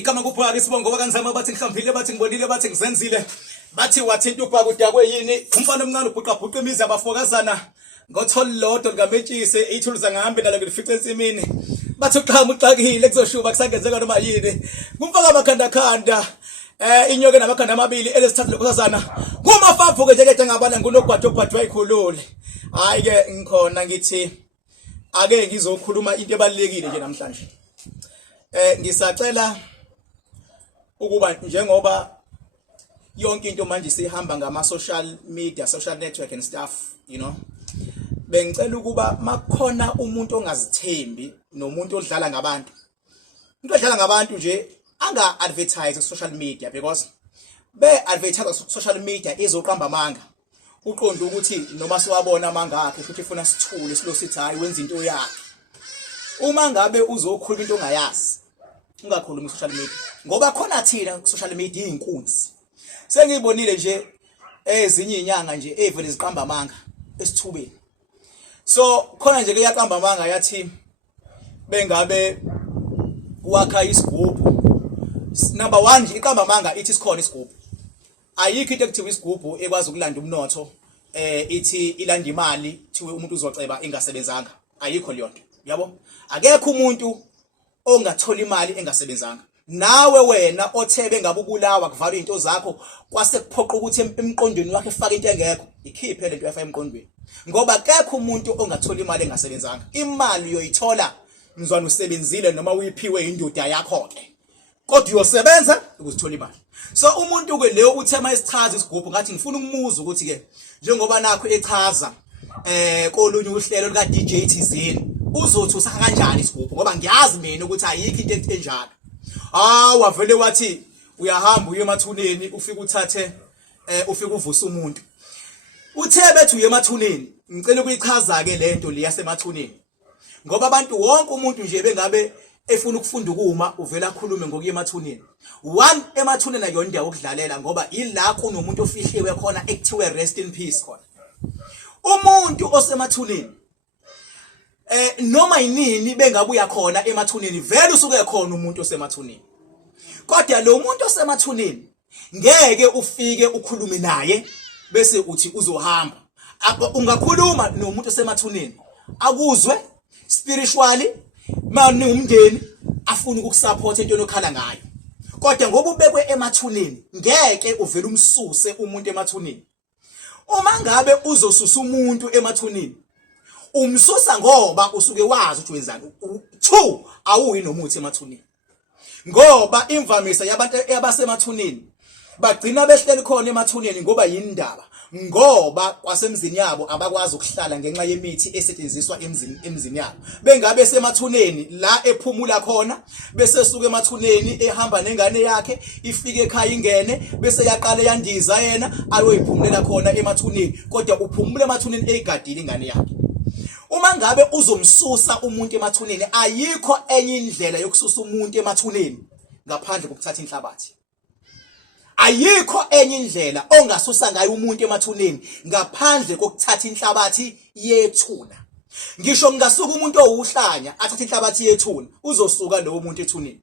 Igama kuBhaka isibongo bakanzama bathi ngihlambile bathi ngibonile bathi ngizenzile bathi wathinta uBhaka udakwe yini umfana omncane ubhuqa imizi abafokazana ngotholi lodwa likametshise ithuluza ngahambe nalo ngifice ensimini bathi uqhama uxakile kuzoshuba kusangenzeka noma yini kumfaka amakhanda inyoke namakhanda amabili elesithathu lokhazana kumafavu ke nje ngabana ngunogwadogwad wayikhulule hayi ke ngikhona ngithi ake ngizokhuluma into ebalekile nje namhlanje ngisacela ukuba njengoba yonke into manje sihamba ngama social media social network and stuff bengicela ukuba makhona umuntu ongazithembi nomuntu odlala ngabantu umuntu odlala ngabantu nje anga advertise social media because advertise social media izoqamba amanga uqonda ukuthi noma siwabona amanga akhe futhi ufuna sithule silo sithi hayi wenza into yakhe uma ngabe uzokhuluma into ongayazi ungakhulumi social media ngoba khona thina social media inkunzi sengibonile nje ezinye inyanga nje evele ziqamba amanga esithubeni so khona nje ke yaqamba amanga yathi bengabe wakha isigubhu number 1 nje iqamba amanga ithi sikhona isigubhu ayikho into ekuthiwa isigubhu ekwazi ukulanda umnotho ithi ilanda imali thiwe umuntu uzoceba engasebenzanga ayikho leyo nto yabo akekho umuntu ongathola imali engasebenzanga nawe wena othebe ngabubulawa kuvala into zakho kwase kuphoqa ukuthi emqondweni wakhe efake into engekho ikhiphe lento yafa emqondweni ngoba akekho umuntu ongathola imali engasebenzanga imali uyoyithola mzwana usebenzile noma uyiphiwe indoda yakho ke kodwa uyosebenza ukuzithola imali so umuntu ke leyo uthema isichaza isigubhu ngathi ngifuna ukumuza ukuthi ke njengoba nakho echaza kolunye uhlelo lika DJ Thizini uzothi usaka kanjani isigubhu ngoba ngiyazi mina ukuthi ayikho into enjalo wavele wathi uyahamba uye emathuneni ufike uthathe ufike uvusa umuntu uthe bethi uye emathuneni ngicela ukuyichaza ke lento le yasemathuneni ngoba abantu wonke umuntu nje bengabe efuna ukufunda ukuma uvela akhulume ngokuya emathuneni one emathuneni ayona indawo okudlalela ngoba ila kunomuntu ofihliwe khona ekuthiwe rest in peace khona umuntu osemathuneni noma inini bengabuya khona emathuneni vele usuke khona umuntu osemathuneni kodwa lo muntu osemathuneni ngeke ufike ukhulume naye bese uthi uzohamba ungakhuluma nomuntu osemathuneni akuzwe spiritually manje umndeni afuna ukukusupport into onokhala ngayo kodwa ngoba ubekwe emathuneni ngeke uvele umsuse umuntu emathuneni uma ngabe uzosusa umuntu emathuneni umsusa ngoba usuke wazi ukuthi wenzani 2 awuyi nomuthi emathuneni ngoba imvamisa yabantu abasemathuneni bagcina behleli khona emathuneni ngoba yindaba ngoba kwasemzini yabo abakwazi ukuhlala ngenxa yemithi esetshenziswa emzini yabo bengabe semathuneni la ephumula khona bese suka emathuneni ehamba nengane yakhe ifike ekhaya ingene bese yaqala yandiza yena ayoyiphumulela khona emathuneni kodwa uphumula emathuneni eyigadile ingane yakhe uma ngabe uzomsusa umuntu emathuneni ayikho enye indlela yokususa umuntu emathuneni ngaphandle kokuthatha inhlabathi ayikho enye indlela ongasusa ngayo umuntu emathuneni ngaphandle kokuthatha inhlabathi yethuna ngisho ngasuka umuntu owuhlanya athatha inhlabathi yethuna uzosuka lowo muntu ethuneni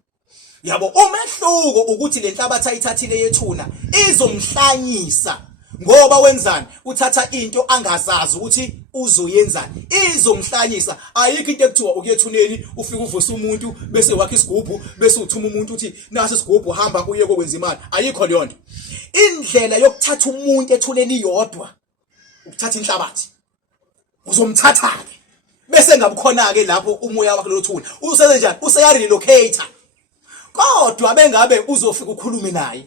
yabo umehluko ukuthi le nhlabathi ayithathile yethuna izomhlanyisa ngoba wenzani uthatha into angazazi ukuthi uzoyenzani izomhlanyisa ayikho into ekuthiwa ukuyethuneni ufike uvusa umuntu bese wakha isigubhu bese uthuma umuntu uthi nasi isigubhu hamba uye kokwenza imali ayikho leyo nto indlela yokuthatha umuntu ethuneni yodwa ukuthatha inhlabathi uzomthatha ke bese ngabukhona ke lapho umoya wakhe lothuna usebenza njani useya relocate kodwa bengabe uzofika ukhulume naye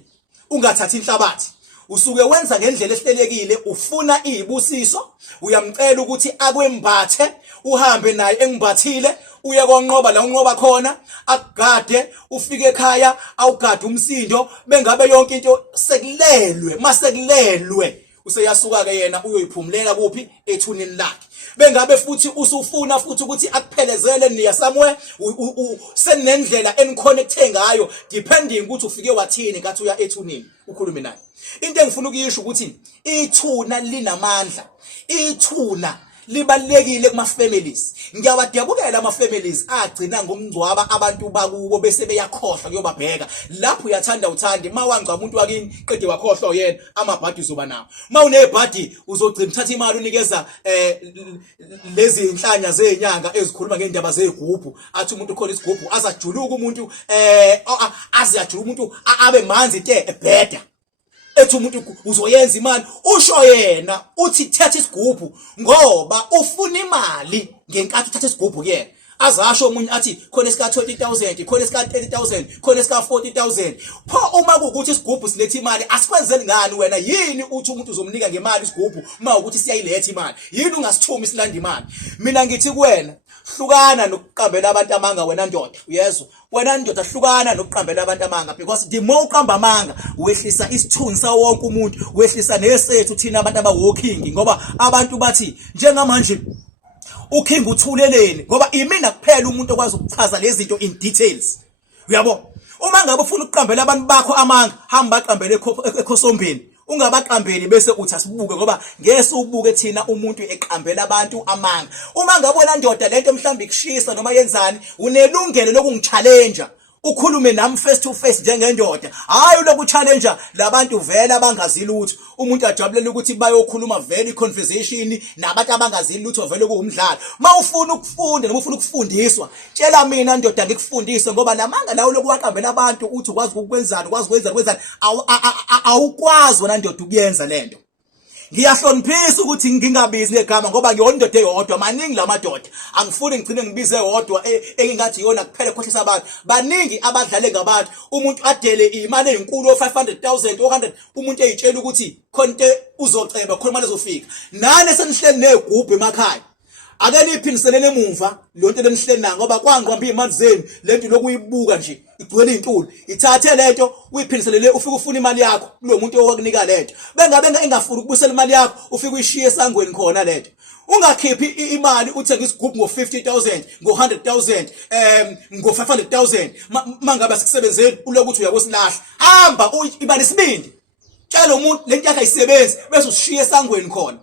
ungathathi inhlabathi usuke wenza ngendlela ehlelekile ufuna izibusiso uyamcela ukuthi akwembathe uhambe naye engimbathile uye konqoba la unqoba khona akugade ufike ekhaya awugade umsindo bengabe yonke into sekulelwe masekulelwe useyasuka ke yena uyoyiphumulela kuphi ethuneni lakhe bengabe futhi usufuna futhi ukuthi akuphelezele niya somewhere senendlela eniconnecte ngayo depending ukuthi ufike wathini ngathi uya ethuneni ukhulume naye into engifuna ukuyisho ukuthi ithuna linamandla ithuna libalekile kuma families. Ngiyawadabulela ama families agcina ngomngcwaba abantu bakubo bese beyakhohlwa kuyobabheka. Lapho uyathanda uthande mawangcwa umuntu wakini qede wakhohlwa yena amabhadi uzoba nawo. Mawunebhadi uzogcina uthatha imali unikeza lezi inhlanya zenyanga ezikhuluma ngendaba zegubhu. Athi umuntu khona isigubhu azajuluka umuntu aziyajuluka umuntu abe manzi te ebheda. Ethi umuntu uzoyenza imali usho yena uthi thatha isigubhu ngoba ufuna imali ngenkathi uthatha isigubhu kuyena. Azasho umuntu athi khona esika 20,000 khona esika 30,000 khona esika 40,000. Pho uma kuukuthi isigubhu silethe imali asikwenzeli ngani wena yini uthi umuntu uzomnika ngemali isigubhu uma ukuthi siyayiletha imali yini ungasithumi silanda imali. Mina ngithi kuwena hlukana nokuqambela abantu amanga wena ndoda. Uyezwa wena ndoda hlukana nokuqambela abantu amanga because the more uqamba amanga wehlisa isithunzi sawo wonke umuntu wehlisa nesethu thina abantu abawalking ngoba abantu bathi njengamanje uking uthuleleni ngoba imina kuphela umuntu okwazi ukuchaza lezi zinto in details. Uyabo uma ngabe ufuna ukuqambela abantu bakho amanga hamba baqambele ekhosombeni ungabaqambeli bese uthi asibuke ngoba ngeke ubuke thina umuntu eqambela abantu amanga. Uma ngabona ndoda lento mhlambi kushisa noma yenzani unelungelo lokungichallenge ukhulume nami face to face njengendoda. Hayi lokhu challenge labantu vele abangazili lutho umuntu ajabulela ukuthi bayokhuluma vele conversation nabantu abangazili lutho vele kuumdlalo. Mawufuna ukufunda noma ufuna ukufundiswa tshela mina ndoda ngikufundise ngoba namanga lawo lokuwaqambela abantu uthi ukwazi ukwenzani ukwazi kwenzani awukwazi wena ndoda ukuyenza lento. Ngiyahloniphisa ukuthi ngingabizi ngegama ngoba ngiyona indoda eyodwa maningi lamadoda angifuni ngicine ngibize eyodwa engingathi yona kuphela khohlisa abantu baningi abadlale ngabantu umuntu adele imali ezinkulu 500,000 100 umuntu eyitshela ukuthi khonto uzoceba khona imali ezofika nane senihleli negubhu emakhaya ake niphindiselele emuva lonto lemhleni na ngoba kwangqwamba imali zenu lento lokuyibuka nje igcwele intuli ithathe lento uyiphiniselele ufike ufuna imali yakho kulo muntu owakunika lento bengabe engafuni ukubusela imali yakho ufike uyishiye esangweni khona lento ungakhiphi imali uthenga isigubhu ngo50,000 ngo100,000 ngo500,000 mangabe asikusebenzeli ulokuthi uyakosilahla hamba ibali sibindi tshela umuntu lento yakhe ayisebenzi bese ushiye esangweni khona.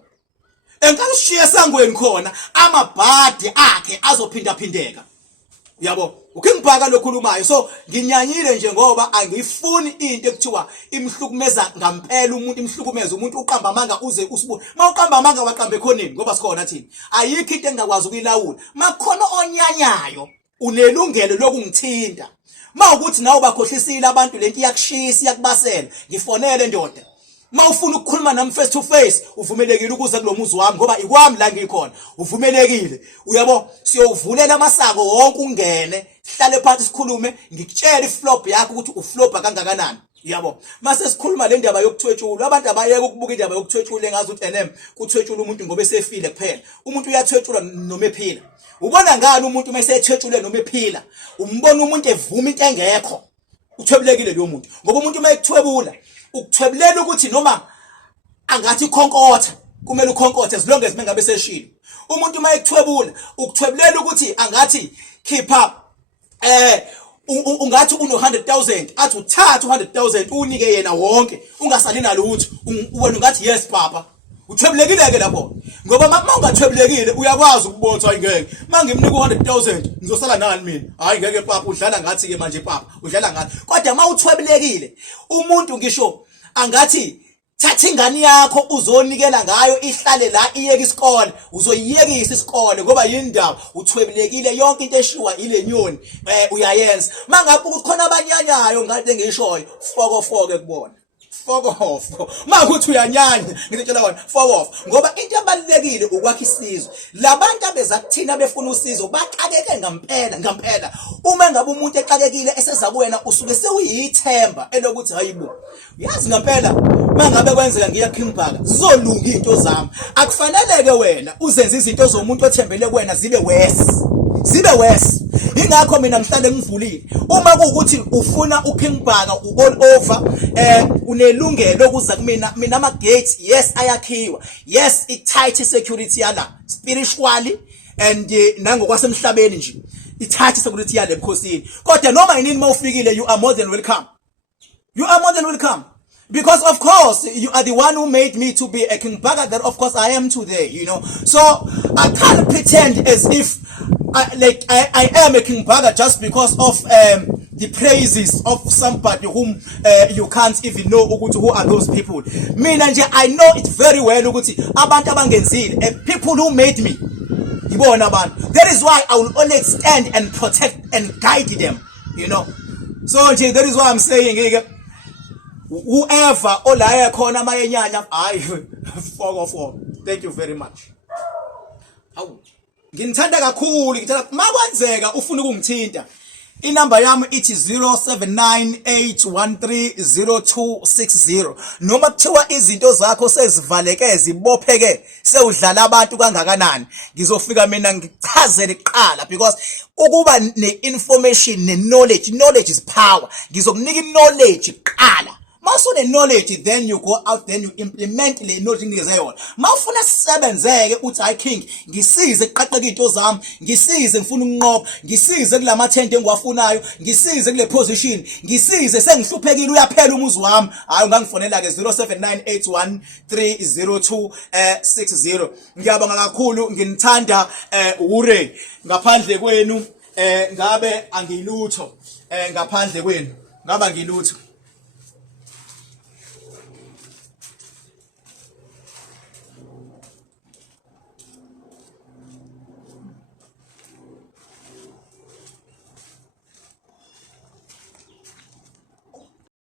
Enkathi ushiye esangweni khona amabhadi akhe azophinda phindeka. Uyabo ukingibhaka lokhulumayo so nginyanyile nje ngoba angifuni into ekuthiwa imhlukumeza ngampela umuntu imhlukumeza umuntu uqamba amanga uze usibuke mawuqamba amanga waqambe khonini ngoba sikhona thina ayikho into engakwazi ukuyilawula makhona onyanyayo unelungelo lokungithinta mawukuthi nawe bakhohlisile abantu lento iyakushisa iyakubasela ngifonele ndoda. Mawufuna ukukhuluma nami face to face uvumelekile ukuza kulomuzi wami ngoba ikwami la ngikhona uvumelekile. Uyabo siyovulela amasako wonke ungene sihlale phansi sikhulume ngikutshela iflop yakho ukuthi uflopa kangakanani. Uyabo mase sikhuluma le ndaba yokuthwetshula abantu abayeke ukubuka indaba yokuthwetshula engazi ukuthi kuthwetshula umuntu ngoba esefile kuphela umuntu uyathwetshula noma ephila. Ubona ngani umuntu uma esethwetshule noma ephila umbona umuntu evuma into engekho uthwebulekile lo muntu ngoba umuntu uma ekuthwebula ukuthwebulela ukuthi noma angathi khonkotha kumele ukhonkothe as long as mengabe seshilo umuntu uma ekuthwebula ukuthwebulela ukuthi angathi khipha ungathi uno 100,000 athi uthatha 100,000 unike yena wonke ungasali nalutho ubona ngathi yes papa uthwebulekile ke lapho ngoba uma ungathwebulekile uyakwazi ukubotha ingeke mangimnika 100,000 ngizosala nani mina hayi ngeke papa udlala ngathi ke manje papa udlala ngathi kodwa uma uthwebulekile umuntu ngisho angathi thatha ingane yakho uzonikela ngayo ihlale la iyeke isikole uzoyiyekisa isikole ngoba yindaba uthwebulekile yonke into eshiwa ile nyoni uyayenza mangabe ukuthi khona abanyanyayo ngathi ngishoyo fokofoke kubona fuck off makuthi uyanyanya ngitshela wona fuck off ngoba into ebalekile ukwakha isizwe labantu abeza kuthina befuna usizo baxakeke ngampela uma ngabe umuntu exakekile eseza kuwena usuke sewuyithemba elokuthi hayibo yazi ngampela mangabe kwenzeka ngiyakhimbhaka zizolunga into zami akufaneleke wena uzenze izinto zomuntu othembele kuwena zibe worse ingakho mina mhlanje ngivulile uma kuukuthi ufuna ukhimbhaka all over unelungelo lokuza kumina ama gates yes ayakhiwa yes i-tight security yala spiritually and nangokwasemhlabeni nje i-tight security yala ebukhosini kodwa noma yini mawufikile you are more than welcome Because of course you are the one who made me to be a King Bhaka, that of course I am today, you know. So I can't pretend as if I am a King Bhaka just because of the praises of somebody whom you can't even know ukuthi who are those people. Mina nje I know it very well ukuthi abantu abangenzile, people who made me. That is why I will always stand and protect and guide them, you know. So that is why I'm saying whoever olaya khona mayenyanya hayi for thank you very much. Hawu nginithanda kakhulu, ngithanda makwenzeka ufuna ukungithinta, inamba yami ithi 0798130260. Noma kuthiwa izinto zakho sezivaleke zibopheke sewudlala abantu kangakanani, ngizofika mina ngichazele kuqala, because ukuba ne-information ne-knowledge is power. Ngizokunika i-knowledge kuqala. Masune knowledge, then you go out, then you implement le knowledge nginikeze yona. Mawufuna sisebenzeke uthi hayi King ngisize kuqaqeka into zami, ngisize ngifuna ukunqoba, ngisize kulama tent engiwafunayo, ngisize kule position, ngisize sengihluphekile uyaphela umuzi wami, hayi ungangifonela ke 0798130260. Ngiyabonga kakhulu, nginithanda ure ngaphandle kwenu ngabe angilutho, ngaphandle kwenu ngaba ngilutho.